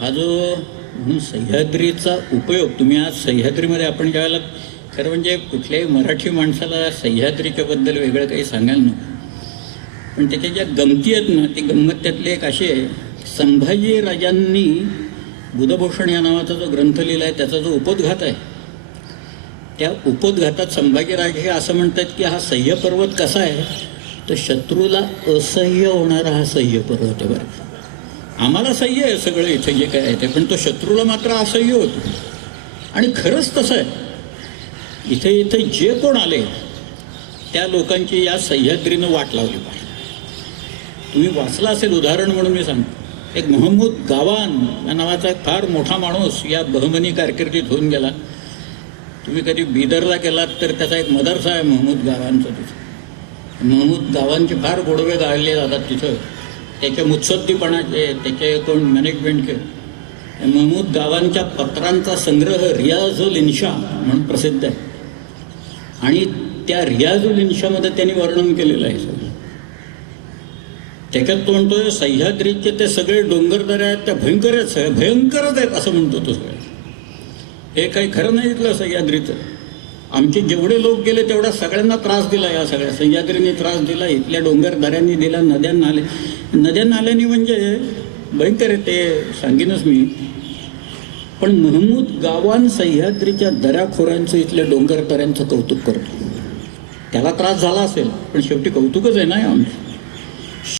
हा जो म्हणून सह्याद्रीचा उपयोग तुम्ही आज सह्याद्रीमध्ये आपण ज्यावेळेला खरं म्हणजे कुठल्याही मराठी माणसाला सह्याद्रीच्याबद्दल वेगळं काही सांगायला नको, पण त्याच्या ज्या गमती आहेत ना, ती गंमत त्यातली एक अशी आहे, संभाजी राजांनी बुधभूषण या नावाचा जो ग्रंथ लिहिला आहे त्याचा जो उपोद्घात आहे, त्या उपोद्घातात संभाजीराजे हे असं म्हणतात की हा सह्य पर्वत कसा आहे, तर शत्रूला असह्य होणारा हा सह्य पर्वत आहे. बरं, आम्हाला सह्य आहे सगळं इथे जे काय आहे ते, पण तो शत्रूला मात्र असह्य होतो. आणि खरंच तसं आहे. इथे जे कोण आले त्या लोकांची या सह्याद्रीनं वाट लावली पाहिजे. तुम्ही वाचला असेल, उदाहरण म्हणून मी सांगतो, एक महमूद गावान या नावाचा एक फार मोठा माणूस या बहमनी कारकिर्दीत होऊन गेला. तुम्ही कधी बिदरला गेलात तर त्याचा एक मदरसा आहे महमूद गावांचा. तिथं महमूद गावांचे फार गोडवे गाळले जातात तिथं, त्याचे मुत्सद्दीपणाचे, त्याचे कोण मॅनेजमेंटचे. महमूद गावांच्या पत्रांचा संग्रह रियाजुल इन्शा म्हणून प्रसिद्ध आहे, आणि त्या रियाजुल इन्शामध्ये त्यांनी वर्णन केलेलं आहे सगळं. त्याच्यात तो म्हणतो सह्याद्रीचे ते सगळे डोंगरदऱ्या आहेत त्या भयंकरच आहेत असं म्हणतो तो. सगळं हे काही खरं नाही इथलं सह्याद्रीचं. आमचे जेवढे लोक गेले तेवढा सगळ्यांना त्रास दिला, या सगळ्या सह्याद्रीने त्रास दिला, इथल्या डोंगरदऱ्यांनी दिला, नद्या नाल्यांनी म्हणजे भयंकर आहे ते, सांगेनच मी. पण महमूद गावान सह्याद्रीच्या दऱ्याखोऱ्यांचं, इथल्या डोंगरदऱ्यांचं कौतुक करतो. त्याला त्रास झाला असेल पण शेवटी कौतुकच आहे ना आमचं.